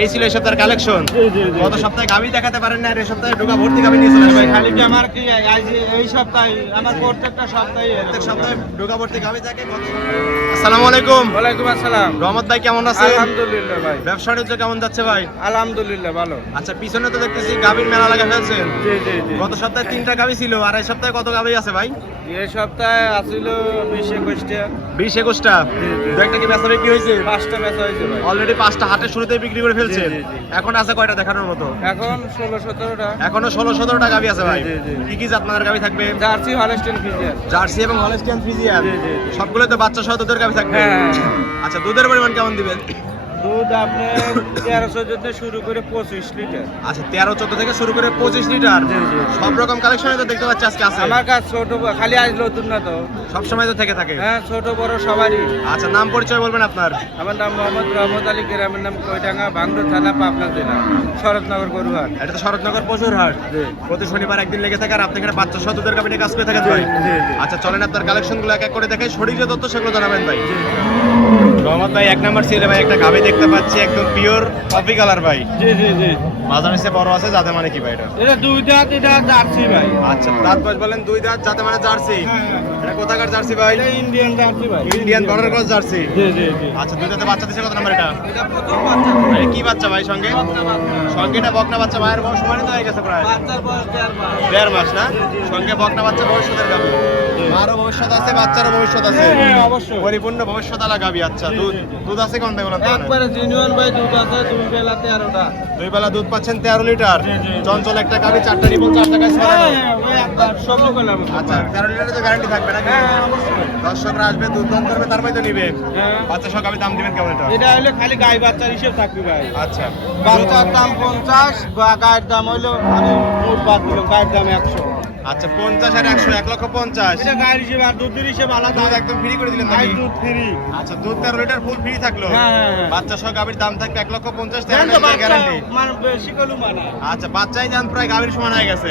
এই ছিল এই সপ্তাহের কালেকশন। গত সপ্তাহে গাবি দেখাতে পারেন না, এই সপ্তাহে ঢোকা ভর্তি গাবি নিয়ে চলে আসবেন। খালি কি আমার কি এই সপ্তাহে আমার প্রত্যেকটা সপ্তাহে ঢোকা ভর্তি গাবি থাকে। আসসালামু আলাইকুম। ওয়ালাইকুম আসসালাম। রহমত ভাই কেমন আছেন? আলহামদুলিল্লাহ ভাই। ব্যবসা বাণিজ্য কেমন যাচ্ছে ভাই? আলহামদুলিল্লাহ ভালো। আচ্ছা, পিছনে তো দেখতেছি গাবির মেলা লাগা ফেলছেন। জি জি জি। গত সপ্তাহে 3টা গাবি ছিল, আর এই সপ্তাহে কত গাবি আছে ভাই? এই সপ্তাহে আসিল 20-21টা। 20-21টা। দু একটা কি বেচা বিক্রি হয়েছে? 5টা বেচা হয়েছে ভাই। অলরেডি 5টা হাটের শুরুতেই বিক্রি করে ফেলছেন। জি, জি, জি। এখন আছে কয়টা দেখানোর মতো? এখন 16-17টা। এখনো 16-17টা গাবি আছে ভাই। জি, জি, জি। কি কি জাত মানের গাবি থাকবে? Jersey Holstein Friesian. জার্সি এবং হলস্টিয়ান ফ্রিজিয়ান। জি, জি, জি। সবগুলো তো বাচ্চা সহ দুধের গাবি থাকবে। হ্যাঁ। আচ্ছা, দুধের পরিমাণ কেমন দিবেন? দুধ আপনার 1300 থেকে শুরু করে 25 লিটার। আচ্ছা, 13-14 থেকে শুরু করে 25 লিটার। জি, জি। সব রকম কালেকশনে তো দেখতে পাচ্ছি আজকে আছে। আমার কাছে ছোট খালি আজ নতুন না তো, সব সময় তো থেকে থাকে। হ্যাঁ ছোট বড় সবারই। আচ্ছা, নাম পরিচয় বলবেন আপনার? আমার নাম মোহাম্মদ রহমত আলী, গ্রামের নাম কয়ডাঙ্গা, ভাঙ্গুর থানা, পাবনা জেলা, শরৎনগর গরুহাট। এটা তো শরৎনগর পশুর হাট। জি। প্রতি শনিবার একদিন লেগে থাকে, আর আপনি এখানে বাচ্চা সহ দুধের গাবি নিয়ে কাজ করে থাকেন ভাই? জি, জি। আচ্ছা, চলেন আপনার কালেকশনগুলো এক এক করে দেখাই, সঠিক যে তথ্য সেগুলো জানাবেন ভাই। রহমত ভাই, এক নাম্বার সিলে ভাই একটা গাবি দেখতে পাচ্ছি, একদম পিওর কফি কালার ভাই। জি জি জি। মাঝার নিচে বড় আছে, যাতে মানে কি ভাই এটা? এটা দুই দাঁত, এটা জার্সি ভাই। আচ্ছা, দাঁত বয়স বলেন 2 দাঁত, যাতে মানে জার্সি। এটা কোথাকার জার্সি ভাই? এটা ইন্ডিয়ান জার্সি ভাই। Indian border cross Jersey. জি জি জি। আচ্ছা, 2 দাঁতে বাচ্চা দিছে, কত নাম্বার এটা? এটা প্রথম বাচ্চা। এটা কি বাচ্চা ভাই সঙ্গে? সঙ্গে এটা বকনা বাচ্চা, মায়ের বয়স সমানই তো হয়ে গেছে প্রায় বাচ্চার বয়স 1.5 মাস। 1.5 মাস না? সঙ্গে বকনা বাচ্চা, ভবিষ্যতের গাবি। মারও ভবিষ্যৎ আছে, বাচ্চারও ভবিষ্যৎ আছে। হ্যাঁ, অবশ্যই। পরিপূর্ণ ভবিষ্যৎ গাবি। আচ্ছা, দুধ আছে কোন ভাই বলেন তো? একবারে জিনিয়ন ভাই, দুধ আছে 2 বেলা 13টা। 2 বেলা দুধ পাচ্ছেন 13 লিটার। জি, জি। চঞ্চল একটা গাবি, 4টা নিবল, 4 টাকায় ছড়ানো। ওই একবার সবই বললাম। আচ্ছা, 13 লিটারে তো গ্যারান্টি থাকবে নাকি? হ্যাঁ অবশ্যই। দর্শকরা আসবে, দুধ দাম করবে, তারপরে তো নিবে। হ্যাঁ। বাচ্চা সহ গাবি দাম দিবেন কেমন এটা? এটা হইলে খালি গাই বাচ্চার হিসেব থাকবে ভাই। আচ্ছা, বাচ্চার দাম 50, বা গায়ের দাম হইলো, আমি মোট বাদ দিলাম, গায়ের দাম 100। আচ্ছা, 50 আর 100, 1,50,000। এটা গায়ের হিসেবে, আর দুধের হিসেবে আলাদা। দুধ একদম ফ্রি করে দিলেন গাই নাকি? দুধ ফ্রি। আচ্ছা, দুধ 13 লিটার ফুল ফ্রি থাকলো। হ্যাঁ, হ্যাঁ, হ্যাঁ। বাচ্চা সহ গাবির দাম থাকবে 1,50,000, জানেন তো 13 বাচ্চা গ্যারান্টি। মানে বেশি কলু মানা। আচ্ছা, বাচ্চাই দাম প্রায় গাবির সমান হয়ে গেছে।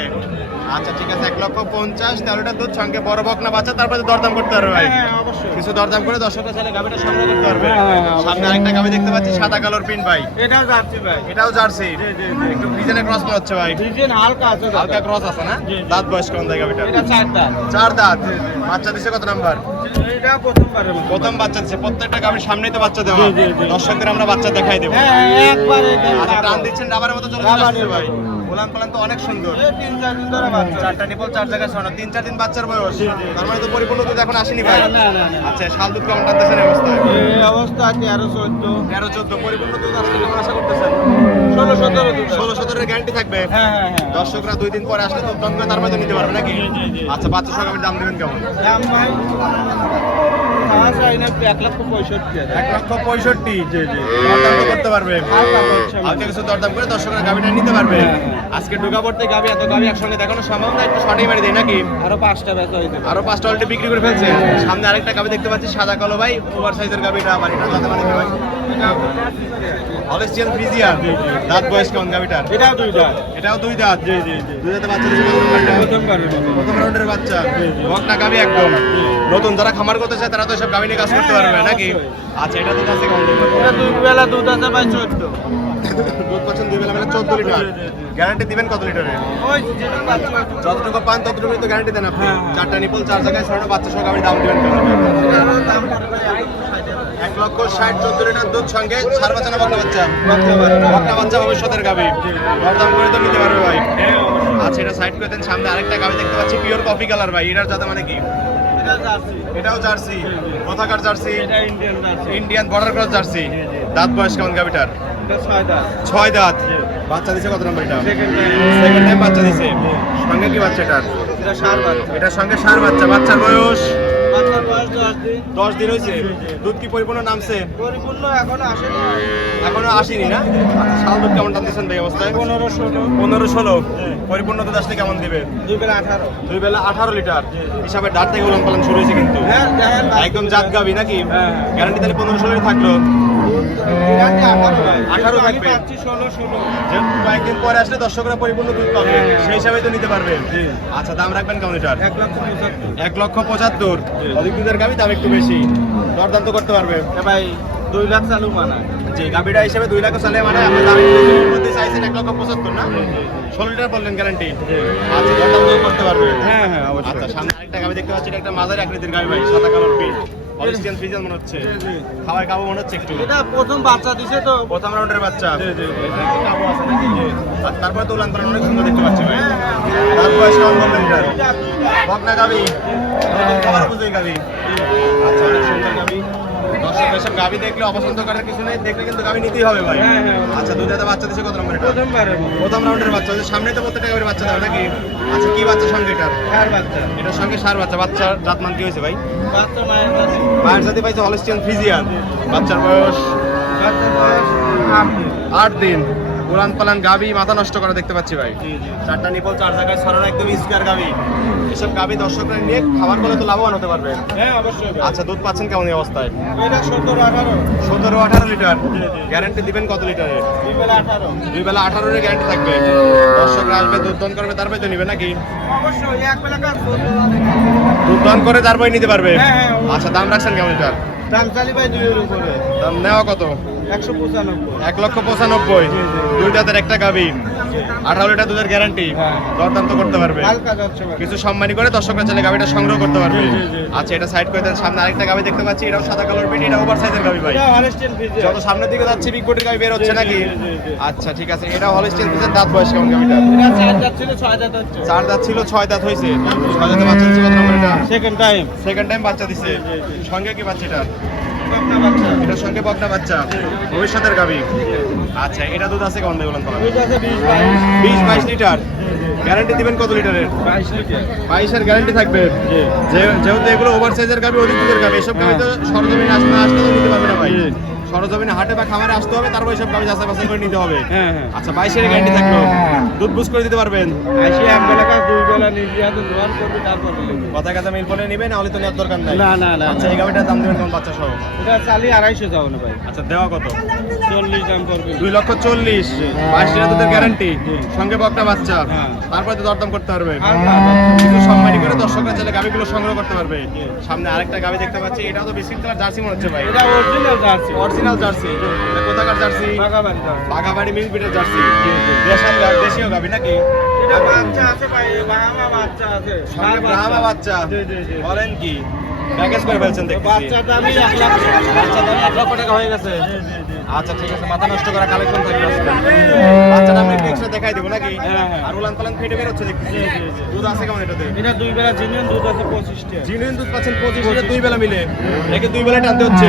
আচ্ছা, ঠিক আছে, 1,50,000, 13 লিটার দুধ, সঙ্গে বড় বকনা বাচ্চা, তারপরে তো দরদাম করতে পারবে ভাই। হ্যাঁ অবশ্যই। কিছু দরদাম করে দর্শকরা চাইলে গাবিটা সংগ্রহ করতে পারবে। হ্যাঁ, হ্যাঁ, হ্যাঁ, সামনে আরেকটা গাবি দেখতে পাচ্ছি, সাদা কালোর প্রিন্ট ভাই। এটাও যাচ্ছে ভাই। এটাও জার্সি। জি, জি, জি। একটু ফ্রিজেনে ক্রস মনে হচ্ছে ভাই। ডিজাইন হালকা আছে দাদা। হালকা ক্রস আছে না? জি, জি। দাঁত বয়স কেমন দেয় গাবিটা? এটা 4 দাঁত। 4 দাঁত। বাচ্চা দিছে কত নাম্বার? এটা প্রথমবারের মতো। প্রথম বাচ্চা দিচ্ছে। প্রত্যেকটা গাবির সামনেই তো বাচ্চা দেওয়া। জি, জি, জি। দর্শকদের আমরা বাচ্চা দেখাই দেবো। হ্যাঁ একবারে আচ্ছা, টান দিচ্ছেন রাবারের মতো চলে রাবারের আসছে ভাই। মতো। ওলান পালান তো অনেক সুন্দর। 3-4 দিন ধরে বাচ্চা। 4টা নিপল, 4 জায়গায় ছড়ানো, 3-4 দিন বাচ্চার বয়স। জি, জি। তার মানে তো পরিপূর্ণ দুধ এখন আসেনি ভাই। না না না। আচ্ছা, শাল দুধ কেমন টানতেছেন এই অবস্থায়? এই অবস্থা 13-14, 13-14 পরিপূর্ণ দুধ আসলে কেমন আশা করতেছেন? 16-17 দুধ। 16-17 এর গ্যারান্টি থাকবে। হ্যাঁ হ্যাঁ হ্যাঁ। দর্শকরা 2 দিন পরে আসলে দুধ দাম করে তারপরে তো নিতে পারবে নাকি? জি, জি, জি। আচ্ছা, বাচ্চা সহ গাবির দাম দেবেন কেমন? দাম ভাই চাই না 1,65,000। 1,65,000। জি জি। দরদাম তো করতে পারবে। হালকা করছে। হালকা কিছু দরদাম করে দর্শকরা গাবিটা নিতে পারবে। হ্যাঁ, হ্যাঁ। আজকে ঢোকা পড়তে গাবি, এত গাবি একসঙ্গে দেখানো সম্ভব না, একটু শর্টেই মারি দেয় নাকি? আরো 5টা বেচা হইতে পারে। আরো 5টা অলরেডি বিক্রি করে ফেলছে। সামনে আরেকটা গাবি দেখতে পাচ্ছি, সাদা কালো ভাই, ওভার সাইজের গাবিটা। আবার এটা যাতে মানে কি ভাই? Holstein Friesian. দাঁত বয়স কেমন গাবিটার? এটাও 2 দাঁত। এটাও 2 দাঁত। জি জি জি। 2 দাঁতে বাচ্চা দিচ্ছে কত নাম্বারটা? প্রথমবারের মতো। প্রথম রাউন্ডের বাচ্চা। জি, জি। বকনা গাবি একদম। নতুন যারা খামার করতে চায় তারা তো সব গাবি নিয়ে কাজ করতে হ্যাঁ, পারবে নাকি? অবশ্যই। আচ্ছা, এটা দুধ আছে কেমন? এটা 2 বেলা দুধ আছে ভাই 14। দুধ পাচ্ছেন 2 বেলা মানে 14 লিটার। জি, জি, জি। গ্যারান্টি দিবেন কত লিটারের? ওই যেটা বাচ্চা যতটুকু পান ততটুকুই তো গ্যারান্টি দেন আপনি। হ্যাঁ, হ্যাঁ। 4টা নিপল, 4 জায়গায় ছড়ানো, বাচ্চা সহ গাবির দাম দিবেন কেমন? এটারও দাম পড়ে ভাই 1,60,000। 1,60,000, 14 লিটার দুধ, সঙ্গে সার বাচ্চা না বকনা বাচ্চা? বাচ্চা বাচ্চা। বকনা বাচ্চা ভবিষ্যতের গাবি। দরদাম করে তো নিতে পারবে ভাই। হ্যাঁ অবশ্যই। আচ্ছা, এটা সাইড করে দেন। সামনে আরেকটা গাবি দেখতে পাচ্ছি, পিওর কফি কালার ভাই। এটার জাতে মানে কি? এটা জার্সি। এটাও জার্সি। কোথাকার জার্সি? এটা Indian Jersey. Indian border cross Jersey. জি, জি। দাঁত বয়স কেমন গাবিটার? এটা 6 দাঁত। 6 দাঁত। জি। বাচ্চা দিছে কত নাম্বার এটা? Second time. সেকেন্ড টাইম বাচ্চা দিছে। সঙ্গে কি বাচ্চা এটার? এটা 7 বাচ্চা। এটার সঙ্গে সার বাচ্চা। বাচ্চার বয়স বাচ্চার বয়স 10 দিন। 10 দিন হয়েছে। জি, জি। দুধ কি পরিপূর্ণ নামছে? পরিপূর্ণ এখনো আসেনি। এখনো আসেনি না? আচ্ছা, শাল দুধ কেমন টানতেছেন ভাই অবস্থায়? 15-16। 15-16। জি। পরিপূর্ণ দুধ আসলে কেমন দিবে? 2 বেলা 18। 2 বেলা 18 লিটার। জি। হিসাবে ডাট থেকে উলান পালান শুরু হয়েছে কিন্তু। হ্যাঁ দেখেন ভাই। একদম জাত গাবি নাকি? হ্যাঁ। গ্যারান্টি তাহলে 15-16 থাকলো। গ্যারান্টি 18 ভাই। 18 আমি থাকবে। পাচ্ছি 16-16। যে কয়েকদিন পরে আসলে দর্শকরা পরিপূর্ণ দুধ পাবে, হ্যাঁ, হ্যাঁ। সেই হিসাবে তো নিতে পারবে। জি। আচ্ছা, দাম রাখবেন কেমন এটার? 1,75,000। 1,75,000। অধিক দুধের গাবি, দাম একটু বেশি। দরদাম তো করতে পারবে। ভাই 2 লাখ চালু মানায়। জি গাবিটা হিসেবে 2 লাখ চলে মানে আপনি দামি মধ্যে চাইছেন 1,75,000 না 16 লিটার বললেন গ্যারান্টি আচ্ছা দরদাম তো করতে পারবে হ্যাঁ হ্যাঁ অবশ্যই। আচ্ছা সামনে আরেকটা গাবি দেখতে পাচ্ছি এটা একটা মাঝারি আকৃতির গাবি ভাই সাদা কালার পিট হলিস্টিয়ান ফ্রিজিয়ান মনে হচ্ছে খাওয়াই খাবো মনে হচ্ছে একটু এটা প্রথম বাচ্চা দিছে তো। প্রথম রাউন্ডের বাচ্চা জি জি জি। খাবো আছে নাকি আর তারপরে তো উলান পালান অনেক সুন্দর দেখতে পাচ্ছি ভাই তারপরে কেমন বললেন এটা বকনা গাবি খাবার বুঝে গাবি আচ্ছা অনেক সুন্দর গাবি দর্শক এসব গাবি দেখলে অপছন্দ করার কিছু নেই দেখলে কিন্তু গাবি নিতেই হবে ভাই হ্যাঁ, হ্যাঁ। আচ্ছা দুই দাঁতে বাচ্চা দিছে কত নম্বর এটা প্রথমবারের মতো। প্রথম রাউন্ডের বাচ্চা ওই যে সামনে তো প্রত্যেকটা গাবির বাচ্চা দাও নাকি আচ্ছা কি বাচ্চা সঙ্গে এটার চার বাচ্চা। এটার সঙ্গে সার বাচ্চা বাচ্চার জাত মান কি হয়েছে ভাই বাচ্চা মায়ের কাছে। মায়ের জাতি পাইছে হলিস্টিয়ান ফ্রিজিয়ান বাচ্চার বয়স বাচ্চার বয়স 8 দিন। 8 দিন উলান পালান গাবি মাথা নষ্ট করা দেখতে পাচ্ছি ভাই জি জি। চারটা নিপল চার জায়গায় ছড়ানো একদম স্কোয়ার গাবি এসব গাবি দর্শকরা নিয়ে খাবার করলে তো লাভবান হতে পারবে হ্যাঁ অবশ্যই ভাই। আচ্ছা দুধ পাচ্ছেন কেমন এই অবস্থায় এটা 17-18। 17-18 লিটার জি, জি। গ্যারান্টি দিবেন কত লিটারের দুই বেলা 18। দুই বেলা 18 গ্যারান্টি থাকবে দর্শকরা আসবে দুধ দান করবে তারপরে তো নিবে নাকি অবশ্যই এক বেলা কাজ দুধ দান করে তারপরে নিতে পারবে হ্যাঁ, হ্যাঁ, অবশ্যই। আচ্ছা দাম রাখছেন কেমন লিটার দাম চালি ভাই 2 এর উপরে। দাম নেওয়া কত 195। 1,95,000 দুই দাঁতের একটা গাবি 18 লিটার দুধের গ্যারান্টি হ্যাঁ। দরদাম তো করতে পারবে হালকা যাচ্ছে ভাই। কিছু সম্মানী করে দর্শকরা চাইলে গাবিটা সংগ্রহ করতে পারবে জি, জি, জি। আচ্ছা এটা সাইড করে দেন সামনে আরেকটা গাবি দেখতে পাচ্ছি এটাও সাদা কালার পেটি এটা ওভার সাইজের গাবি ভাই এটা হলস্টেইন ফ্রিজিয়ান। যত সামনের দিকে যাচ্ছে বিগ কোটের গাবি বের হচ্ছে জি, জি, নাকি জি, জি, জি। আচ্ছা ঠিক আছে এটা হলিস্টিয়ান ফ্রিজিয়ান দাঁত বয়স কেমন গাবিটা এটা 4 দাঁত ছিল 6 দাঁত হচ্ছে। 4 দাঁত ছিল 6 দাঁত হয়েছে 6 দাঁতে বাচ্চা দিচ্ছে কত নম্বর এটা সেকেন্ড টাইম। সেকেন্ড টাইম বাচ্চা দিছে জি, জি, জি। সঙ্গে কি বাচ্চা এটা আপনার বাচ্চা। এটার সঙ্গে বকনা বাচ্চা ভবিষ্যতের গাবি আচ্ছা এটা দুধ আছে কেমন দেখলাম দুধ আছে 20-22। 20-22 লিটার গ্যারান্টি দিবেন কত লিটারের 22 লিটার। 22 এর গ্যারান্টি থাকবে জি। যেহেতু এগুলো ওভার সাইজের গাবি অধিক দুধের গাবি এসব গাবি তো সরজমিনে আসতে তো নিতে পারবে না ভাই জি। সরজমিনে হাটে বা খামারে আসতে হবে তারপর এসব গাবি যাচাই বাছাই করে নিতে হবে হ্যাঁ হ্যাঁ। আচ্ছা 22 এর গ্যারান্টি থাকলো দুধ বুঝ করে দিতে পারবেন আইসি এক বেলা কাজ 2 বেলা নিজে হাতে দোয়ান করবে তারপর নেবে। কথা কথা মিল করে নেবেন নাহলে তো নেওয়ার দরকার নাই না না না। আচ্ছা এই গাবিটার দাম দেবেন কোন বাচ্চা সহ এটা চালি 250 যাও না ভাই। আচ্ছা দেওয়া কত 40 দাম করবে। 2,40,000 22 লিটার দুধের গ্যারান্টি জি। সঙ্গে বকটা বাচ্চা হ্যাঁ। তারপরে তো দরদাম করতে পারবে হালকা। কিছু সম্মানী করে দর্শকরা চাইলে গাবিগুলো সংগ্রহ করতে পারবে সামনে আরেকটা গাবি দেখতে পাচ্ছি এটাও তো বিস্কিট কালার জার্সি মনে হচ্ছে ভাই এটা অরিজিনাল জার্সি। অরিজিনাল জার্সি এটা কোথাকার জার্সি বাগাবাড়ি জার্সি। বাঘাবাড়ি মিল বিটের জার্সি দেশীয় গাবি নাকি এটা বাচ্চা আছে ভাই, বাবা বাচ্চা আছে। সঙ্গে ব্রাহ্মা বাচ্চা জি জি জি। বলেন কি প্যাকেজ করে ফেলছেন দেখছি বাচ্চা দামি 1 লাখ। বাচ্চা দাম 1 লক্ষ টাকা হয়ে গেছে জি জি জি। আচ্ছা ঠিক আছে মাথা নষ্ট করা কালেকশন থাকবে আজকে বাচ্চাটা আমরা একটু এক্সট্রা দেখাই দেবো নাকি হ্যাঁ, হ্যাঁ। আর উলান পালান ফেটে বের হচ্ছে দেখছি জি, জি, জি। দুধ আছে কেমন এটাতে এটা 2 বেলা জিনিয়ন দুধ আছে 25 টা। জিনুইন দুধ পাচ্ছেন 25 লিটার দুই বেলা মিলে একে দুই বেলা টানতে হচ্ছে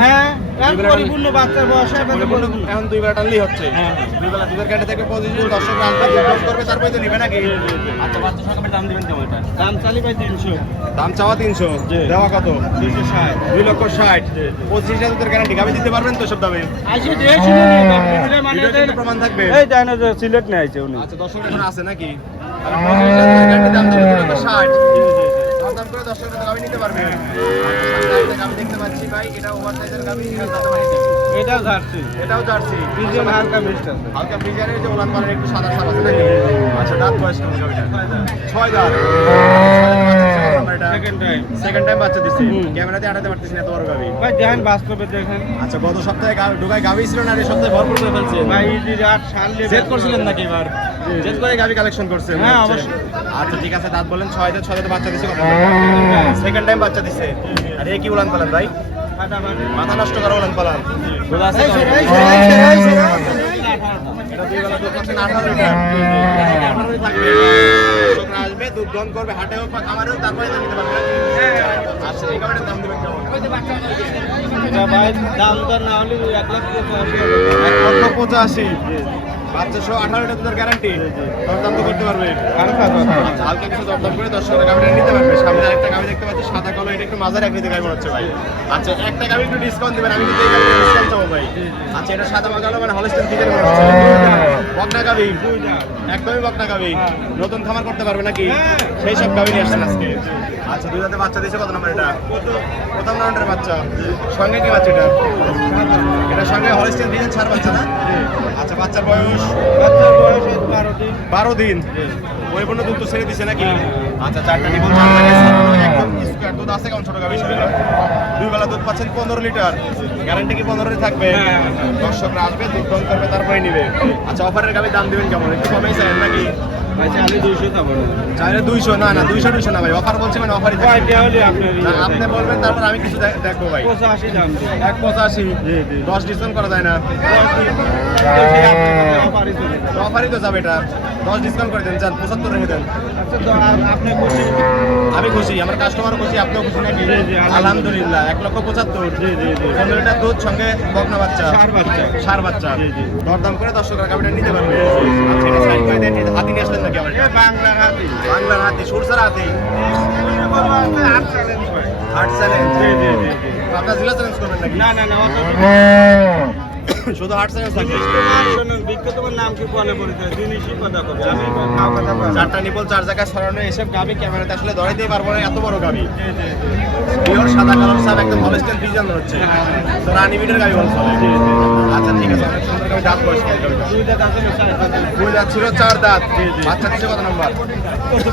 হ্যাঁ, এক দুই বেলা- পরিপূর্ণ বাচ্চার বয়স হয় তাতে পরিপূর্ণ। এখন দুই বেলা টানলেই হচ্ছে হ্যাঁ। দুই বেলা দুধের ক্যান্ডে থেকে 25 লিটার দর্শক আসবে দুধ করবে তারপরে তো নিবে নাকি আচ্ছা বাচ্চা সঙ্গে দাম দিবেন কেমন এটা দাম চালি ভাই 300। দাম চাওয়া 300 জি। দেওয়া কত 260। 2,60,000 25 লিটার দুধের গ্যারান্টি গাবি দিতে পারবেন তো সব দামে আইসি দিয়ে শুনে নিয়ে কম্পিউটারে মানে ভিডিও কিন্তু প্রমাণ থাকবে এই জানো যে সিলেট নিয়ে আইছে উনি। আচ্ছা দর্শক এখন আছে নাকি তাহলে 25 লিটার দুধের গ্যারান্টি দাম দেবে 2,60,000 দাম করে দর্শকরা গাবি নিতে পারবে সামনে একটা গাবি দেখতে পাচ্ছি ভাই এটা ওভার সাইজের গাবি এটাও জার্সি। এটাও জার্সি পিজন হালকা মিক্সড আছে। হালকা ফ্রিজারের যে উলান পালার একটু সাদা সাদা আছে নাকি আচ্ছা দাঁত বয়স কেমন গাবিটা 6 দাঁত সেকেন্ড টাইম। সেকেন্ড টাইম বাচ্চা দিচ্ছে হুম। ক্যামেরাতে আটাতে পারতেছি না এত বড় গাবি ভাই দেখেন বাস্তবে দেখেন। আচ্ছা গত সপ্তাহে ঢুকায় গাবি ছিল না আর এই সপ্তাহে ভরপুর করে ফেলছে ভাই ঈদের 8 সাল নিয়ে জেদ করছিলেন নাকি এবার জি। জেদ করে গাবি কালেকশন করছেন হ্যাঁ, হচ্ছে। অবশ্যই। আচ্ছা ঠিক আছে দাঁত বলেন 6 দাঁত 6 দাঁতে বাচ্চা দিছে কত সেকেন্ড টাইম বাচ্চা দিছে আর এই কি উলান পালান ভাই ফাটাফাটি। মাথা নষ্ট করা উলান পালান দুধ আছে এই তো? সরে, এই সরে, এই সরে, এই সরে। এটা দুই বেলা দুধ পাচ্ছেন 18 লিটার 18 থাকবে দর্শকরা আসবে দুধ দহন করবে হাটে হোক বা খামারে হোক তারপরে তো নিতে পারবে আচ্ছা এই গাবিটার দাম দেবেন কেমন এটা ভাই দাম দর না হলে 1,85,000। 1,85,000 বাচ্চা সহ 18 লিটার দুধের গ্যারান্টি দরদাম তো করতে পারবে হালকা কথা। আচ্ছা হালকা কিছু দরদাম করে দর্শকরা গাবিটা নিতে পারবে সামনে আরেকটা গাবি দেখতে পাচ্ছি সাদা কালো এটা একটু মাঝারি আকৃতির গাবি মনে হচ্ছে ভাই আচ্ছা একটা গাবি একটু ডিসকাউন্ট দিবেন আমি কিন্তু এই গাবিটা ডিসকাউন্ট চাবো ভাই আচ্ছা এটা সাদা মাগালো মানে হলস্টেইন ফ্রিজিয়ান মনে হচ্ছে বকনা গাবি একদমই বকনা গাবি নতুন খামার করতে পারবে নাকি হ্যাঁ। সেই সব গাবি নিয়ে আসছেন আজকে আচ্ছা দুই দাঁতে বাচ্চা দিয়েছে কত নম্বর এটা প্রথম রাউন্ডের বাচ্চা সঙ্গে কি বাচ্চা এটা সঙ্গে হলস্টেইন ফ্রিজিয়ান ছাড় বাচ্চা না আচ্ছা বাচ্চার বয়স বাচ্চার বয়স 12 দিন। 12 দিন জি। পরিপূর্ণ দুধ তো ছেড়ে দিছে নাকি? হ্যাঁ। আচ্ছা, 4টা নিবল 4 জায়গায় ছাড়ানো, একদম স্কয়ার দুধ আছে কেমন ছোট গাভী হিসেবে? 2 বেলা দুধ পাচ্ছেন 15 লিটার, গ্যারান্টি কি 15 থাকবে? হ্যাঁ। দর্শকরা আসবে, দুধ দন করবে, তারপরে নিবে। আচ্ছা, অফারের গাভী দাম দিবেন কেমন? একটু কমেই চাইেন নাকি? ভাই চাইলে 200 তা বলো। চাইলে 200, না না 200 না ভাই, অফার বলছি মানে অফারই থাকবে। কয়টা হলে আপনার না, আপনি বলবেন, তারপর আমি কিছু দেখবো ভাই। 85 দাম দিই। 185, জি, জি। 10 ডিসকাউন্ট করা যায় না? অফারই তো যাবে এটা, 10 ডিসকাউন্ট করে দেন, চান 75 রেখে দেন। আচ্ছা তো আপনি খুশি? আমি খুশি, আমার কাস্টমারও খুশি, আপনিও খুশি নাকি? জি, জি, আলহামদুলিল্লাহ। 1,75,000। জি জি জি। 15 লিটার দুধ, সঙ্গে বকনা বাচ্চা, ষাঁড় বাচ্চা। ষাঁড় বাচ্চা। জি, জি। দরদাম করে দর্শকরা গাভিটা নিতে পারবে। আচ্ছা, এটা সাইড করে দেন। এটা হাতি নিয়ে আসলেন নাকি আবার? এ বাংলার হাতি। বাংলার হাতি, সুরসার হাতি, আর চ্যালেঞ্জ ভাই। Heart challenge. জি জি জি জি। আপনার জেলা চ্যালেঞ্জ করবেন নাকি? না না না অত শুধু হার্ট চ্যালেঞ্জ থাকবে। শুনুন বিখ্যাত তোমার নাম কি বলে পরিচয় জিনিসই কথা কবে আমি কাউ কথা বলবো না। 4টা নিপল 4 জায়গায় ছড়ানো, এসব গাভি ক্যামেরাতে আসলে ধরাইতেই পারবো না, এত বড় গাভি। জি জি জি। পিওর সাদা কালার সব, একদম হলস্টেইন ফ্রিজিয়ান হচ্ছে। তো রানী মিটের গাভি বলছো? জি, জি। আচ্ছা, ঠিক আছে, অনেক সুন্দর গাভি। দাঁত বয়স কেমন গাভিটা? দুইটা দাঁতের চার দাঁতের। 2 দাঁত ছিল, 4 দাঁত। জি, জি। বাচ্চা দিচ্ছে কত নম্বর? প্রথম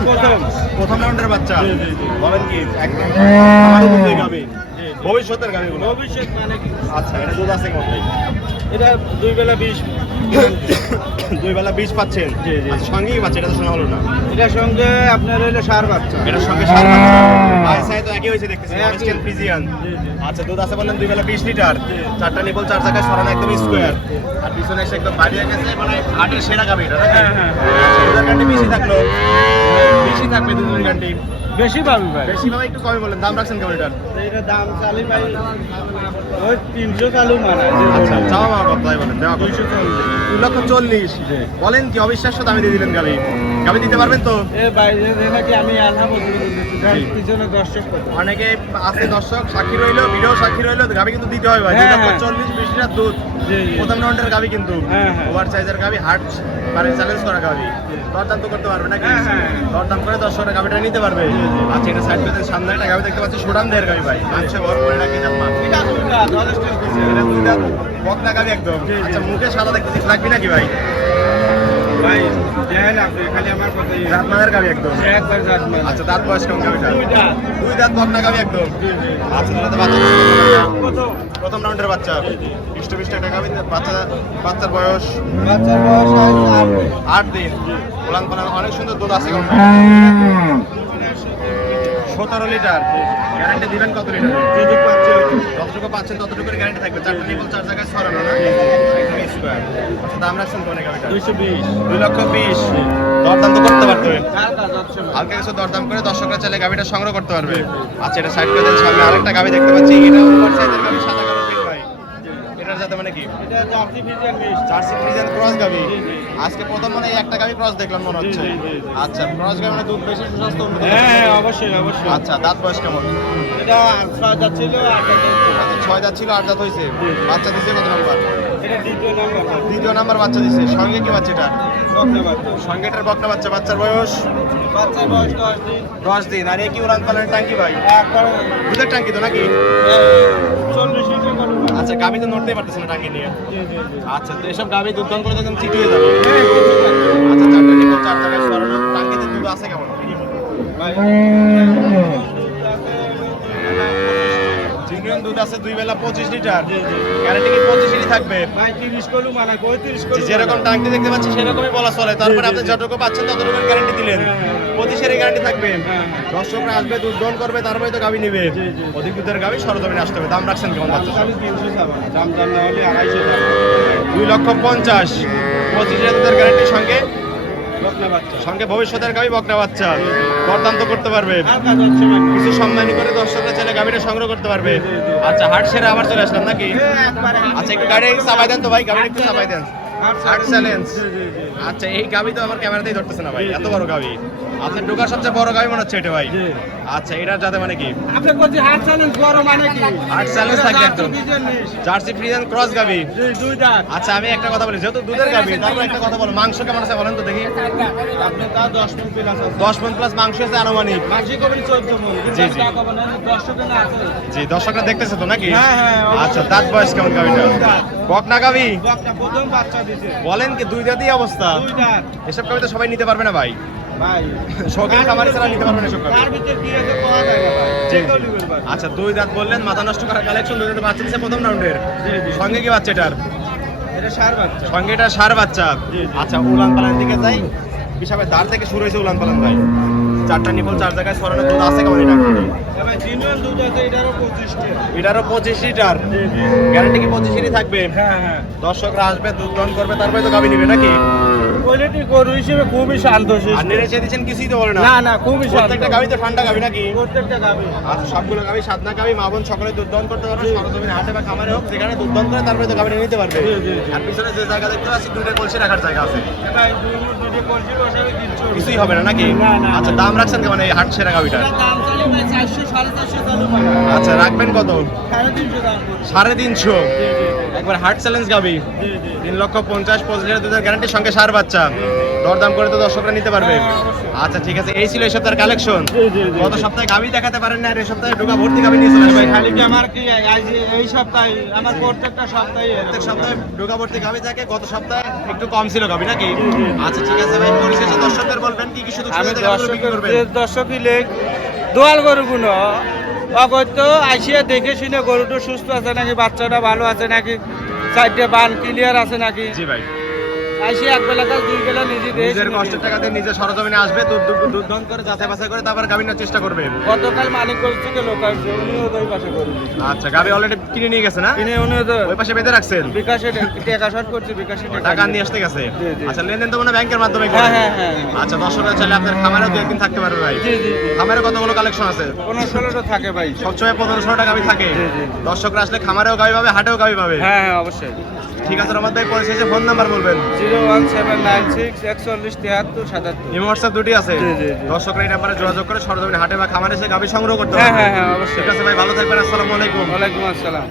প্রথম রাউন্ডের বাচ্চা। জি, জি, জি। বলেন কি? একদম আমারও দুধ এই গাভি, জি, জি। ভবিষ্যতের গাভিগুলো। ভবিষ্যৎ মানে কি? আচ্ছা, এটা দুধ আছে কেমন ভাই? এটা দুই বেলা 20 2 বেলা 20 পাচ্ছেন? জি, জি। আচ্ছা, সঙ্গেই বাচ্চা, এটা তো শোনা হলো না। এটার সঙ্গে আপনার হইলো ষাঁড় বাচ্চা। এটার সঙ্গে 4 বাচ্চা। আইসাই তো একই হয়েছে দেখতেছি, একই। Holstein Friesian. জি, জি। আচ্ছা, দুধ আছে বললেন 2 বেলা 20 লিটার, জি। 4টা নিপল 4 জায়গায় ছড়ানো, একদম স্কোয়ার। আর পিছনে এসে একদম বাড়িয়ে গেছে, মানে হাটের সেরা গাভি এটা নাকি? হ্যাঁ, হ্যাঁ। দুধের গান্ডি বেশি থাকলো, বেশি থাকবে দুধের গান্ডি। বেশি পাবি ভাই। বেশি ভাবে একটু কমই বলেন, দাম রাখছেন কেমন এটার? এটা দাম চালি ভাই ওই 300 চালু মানা আচ্ছা, চাওয়া মাওয়া কত তাই বলেন, দেওয়া কত? 240 2,40,000। জি। বলেন কি, অবিশ্বাস্য দামে দিয়ে দিলেন গাভি। গাভি দিতে পারবেন তো? এ বাইরে নাকি আমি আধা বলতে জি। পিছনে দর্শক কত অনেকে আছে দর্শক সাক্ষী রইলো, ভিডিও সাক্ষী রইলো, গাভি কিন্তু দিতে হয় ভাই। হ্যাঁ, 2,40,000, 20 লিটার দুধ, জি, জি। প্রথম রাউন্ডের গাভি কিন্তু, হ্যাঁ, হ্যাঁ। ওভার সাইজের গাভি, হার্ট মানে চ্যালেঞ্জ করা গাভি। দরদাম তো করতে পারবে নাকি? হ্যাঁ, হ্যাঁ। দরদাম করে দর্শকরা গাভিটা নিতে পারবে। আচ্ছা, এটা সাইড করে সামনে একটা গাভি দেখতে পাচ্ছি, সুডাম দেহের গাভি ভাই, মাংসে ভর করে রাখি জাম্মা। এটা দুইটা যথেষ্ট খুশি। এটা 2 দাঁত বকনা গাভি একদম। জি, জি। আচ্ছা, মুখে সাদা দেখতেছি, লাগবে নাকি ভাই? ভাই দেখেন আপনি খালি আমার কথাই দাঁত মাদের গাভি একদম। একবার যাত মানে আচ্ছা, দাঁত বয়স কেমন গাভিটা? দুইটা 2 দাঁত বকনা গাভি একদম। জি জি আচ্ছা, তাহলে তো বাচ্চা দিচ্ছে। কত প্রথম রাউন্ডের বাচ্চা, জি, জি। হৃষ্টপুষ্ট একটা গাভি। বাচ্চার বয়স বাচ্চার বয়স আজ 8 দিন। উলান পালান অনেক সুন্দর দুধ আছে কেমন? 17 লিটার। গ্যারান্টি দিবেন কত লিটার? যদি পাচ্ছে যতটুকু পাচ্ছেন ততটুকুর গ্যারান্টি থাকবে। 4টা নিবল 4 জায়গায় ছড়ানো না, একদম স্কোয়ার। আচ্ছা, দাম রাখছেন তো অনেক গাভিটা? 220 2,20,000। দরদাম তো করতে পারতে হবে। টাকা যাচ্ছে না হালকা কিছু দরদাম করে দর্শকরা চাইলে গাভিটা সংগ্রহ করতে পারবে। আচ্ছা, এটা সাইড করে দেন। সামনে আরেকটা গাভি দেখতে পাচ্ছি, এটা ওভার সাইজের গাভি, সাদা কালো পিক ভাই। এটার সাথে মানে কি? এটা jersey Friesian mix jersey Friesian cross গাভি। জি, জি। আজকে প্রথম মানে এই একটা গাভি ক্রস দেখলাম মনে হচ্ছে। জি, জি, জি। আচ্ছা, ক্রস গাভি মানে দুধ বেশি, সুস্বাস্থ্য উন্নত। হ্যাঁ অবশ্যই অবশ্যই আচ্ছা, দাঁত বয়স কেমন? এটা 6 যাচ্ছিল আর আচ্ছা, 6 দাঁত ছিল, 8 দাঁত হয়েছে। জি। বাচ্চা দিছে কত নাম্বার? এটা দ্বিতীয় নাম্বার দ্বিতীয় নাম্বার বাচ্চা দিছে। সঙ্গে কি বাচ্চা এটা? ধন্যবাদ সঙ্গে এটার বকনা বাচ্চা। বাচ্চার বয়স বাচ্চার বয়স 10 দিন 10 দিন। আর এ কি উড়ান পালানের টাঙ্কি ভাই? একবার দুধের টাঙ্কি তো নাকি? 40 লিটার করুন আচ্ছা, গাভি তো নড়তেই পারতেছে না টাঙ্কি নিয়ে। জি জি জি আচ্ছা, তো এসব গাভি দুধ দান করে তো একদম চিটিয়ে যাবে। হ্যাঁ কিছু না আচ্ছা, 4টা নিবল 4 জায়গায় সরানো, টাঙ্কিতে দুধ আছে কেমন? ভাই জিনিয়ন দুধ আছে 2 বেলা 25 লিটার। জি জি গ্যারান্টি কি 25 থাকবে? ভাই 30 করু মানে 35 করু যেরকম টাঙ্কি দেখতে পাচ্ছি সেরকমই বলা চলে। তারপরে আপনি যতটুকু পাচ্ছেন ততটুকু গ্যারান্টি দিলেন, হ্যাঁ, হ্যাঁ। 25 গ্যারান্টি থাকবে। হ্যাঁ। দর্শকরা আসবে, দুধ দহন করবে, তারপরে তো গাভি নিবে। জি, জি। অধিক দুধের গাভি সরজমিনে আসতে হবে। দাম রাখছেন কেমন? দাম বাচ্চা খালি 300 চাবা দাম দাম না হলে 250 টাকা 2,50,000। 25 দুধের গ্যারান্টির সঙ্গে বকনা বাচ্চা সঙ্গে ভবিষ্যতের গাভি বকনা বাচ্চা। দরদাম তো করতে পারবে। টাকা যাচ্ছে না কিছু সম্মানী করে দর্শকরা চাইলে গাভিটা সংগ্রহ করতে পারবে। জি, জি। আচ্ছা, হাট সেরে আবার চলে আসলাম নাকি? একবারে আচ্ছা, একটু গাড়ি চাপাই দেন তো ভাই, গাড়ি একটু চাপাই দেন। হাট চ্যালেঞ্জ। জি জি জি আচ্ছা, এই গাভি তো আমার ক্যামেরাতেই ধরতেছে না ভাই, এত বড় গাভি। আপনার ঢোকার সবচেয়ে বড় গাভি মনে হচ্ছে এটা ভাই। জি আচ্ছা এটার যাতে মানে কি আপনি বলছি হাট চ্যালেঞ্জ বড় মানে কি হাট চ্যালেঞ্জ থাকবে একদম জার্সি ফ্রিজিয়ান ক্রস গাবি দুই দাঁত আচ্ছা আমি একটা কথা বলি যেহেতু দুধের গাবি তারপর একটা কথা বলো মাংস কেমন আছে বলেন তো দেখি আপনি তা 10 মণ প্লাস আছে 10 মণ প্লাস মাংস আছে আনুমানিক মাঝে কবেন 14 মণ জি, জি। 10 কেনা আছে জি দর্শকরা দেখতেছে তো নাকি হ্যাঁ, হ্যাঁ, অবশ্যই। আচ্ছা দাঁত বয়স কেমন গাবিটা বকনা গাবি বকটা প্রথম বাচ্চা দিছে বলেন কি দুই দাঁতই অবস্থা দুই দাঁত এসব গাবি তো সবাই নিতে পারবে না ভাই ভাই শৌখিন খামারি ছাড়া নিতে পারবে না এসব গাবি তার ভিতর কি আছে পাওয়া যায় না ভাই জি, যে কেউ জি। নিবেন ভাই আচ্ছা দুই দাঁত বললেন মাথা নষ্ট করার কালেকশন দুই দাঁত বাচ্চা দিচ্ছে প্রথম রাউন্ডের জি, জি। সঙ্গে কি বাচ্চা এটার এটা সার বাচ্চা সঙ্গে এটা সার বাচ্চা জি, জি। আচ্ছা উলান পালান দিকে যাই হিসাবে দাঁড় থেকে শুরু হয়েছে উলান পালান ভাই চারটা নিপল চার জায়গায় সরানো দুধ আছে কেমন এটা ভাই জিনুয়ান দুধ আছে এটারও 25 টা এটারও 25 লিটার গ্যারান্টি কি 25 লিটারই থাকবে হ্যাঁ হ্যাঁ দর্শকরা আসবে দুধ দহন করবে তারপরে তো গাবি নিবে নাকি কোয়ালিটি গরু হিসেবে খুবই শান্ত আর নেড়ে চেয়ে দিচ্ছেন কিছুই তো বলে না না না খুবই শান্ত প্রত্যেকটা গাবি তো ঠান্ডা গাবি নাকি প্রত্যেকটা গাবে আচ্ছা সবগুলো গাবি সাতনা গাবি মা বোন সকলে দুধ দহন করতে পারবে সরজমিনে হাটে বা খামারে হোক যেখানে দুধ দহন করে তারপরে তো গাবিটা নিতে পারবে জি, জি, জি। আর পিছনে যে জায়গা দেখতে পাচ্ছি দুইটা কলসি রাখার জায়গা আছে ভাই দুইটা কোয়ালিটি বসাবে কিচ্ছু কিছুই হবে না নাকি না, না, আচ্ছা না। দাম রাখছেন কেমন এই হাট সেরা গাবিটা এটার দাম চলে ভাই 400 450 চালু পাবে আচ্ছা রাখবেন কত 350 দাম করছে 350 জি জি একবার হাট চ্যালেঞ্জ গাবি জি জি 3,50,000 লিটার দুধের গ্যারান্টির সঙ্গে সার বাচ্চা দরদাম করে তো দর্শকরা নিতে পারবে হ্যাঁ, অবশ্যই। আচ্ছা ঠিক আছে এই ছিল এই সপ্তাহের কালেকশন জি, জি, জি, গত জি। সপ্তাহে গাবি দেখাতে পারেন না আর এই সপ্তাহে ঢোকা ভর্তি গাবি নিয়ে চলে ভাই আসবেন খালি কি আমার কি এই সপ্তাহে আমার প্রত্যেকটা সপ্তাহে প্রত্যেক সপ্তাহে ঢোকা ভর্তি গাবি থাকে গত সপ্তাহে একটু কম ছিল গাবি নাকি জি, জি। আচ্ছা ঠিক আছে ভাই পরিশেষে দর্শকদের বলবেন কি কি শুধু আমি ছোট গাবিগুলো বিক্রি করবেন দর্শকই লেখ দোয়াল গরুগুলো অগত্য আসিয়া দেখে শুনে গরুটা সুস্থ আছে নাকি বাচ্চাটা ভালো আছে নাকি চারটে বান ক্লিয়ার আছে নাকি জি ভাই আসিয়া এক বেলা কাজ দুই বেলা নিজে দেখে নিজের শুনে কষ্টের টাকাতে নিজের সরজমিনে আসবে দুধ দহন করে যাচাই বাছাই করে তারপর গাবি নেওয়ার চেষ্টা করবে গতকাল মানিক থেকে লোক আসছে উনিও ওই পাশে গরু দিচ্ছে। আচ্ছা গাবি অলরেডি কিনে নিয়ে গেছে না কিনে উনিও তো ওই পাশে বেঁধে রাখছেন বিকাশে টাকা শর্ট করছে বিকাশে টাকা নিয়ে আসতে গেছে জি, জি। আচ্ছা লেনদেন তো মনে হয় ব্যাংকের মাধ্যমে হ্যাঁ করে হ্যাঁ হ্যাঁ আচ্ছা দর্শকরা চাইলে আপনার খামারেও দু একদিন থাকতে পারবে ভাই জি জি জি খামারে কতগুলো কালেকশন আছে 15-16টা থাকে ভাই সবসময় 1500 টাকা গাবি থাকে জি, জি, জি। দর্শকরা আসলে খামারেও গাবি পাবে হাটেও গাবি পাবে হ্যাঁ হ্যাঁ অবশ্যই ঠিক আছে রহমত ভাই পরিশেষে ফোন নাম্বার বলবেন 01796417377 ইমো হোয়াটসঅ্যাপ দুটি আছে জি, জি, জি। দর্শকরা এই নাম্বারে যোগাযোগ করে সরজমিনে হাটে বা খামারে এসে গাবি সংগ্রহ করতে হ্যাঁ পারবে হ্যাঁ হ্যাঁ অবশ্যই ঠিক আছে ভাই ভালো থাকবেন আসসালামু আলাইকুম ওয়ালাইকুম আসসালাম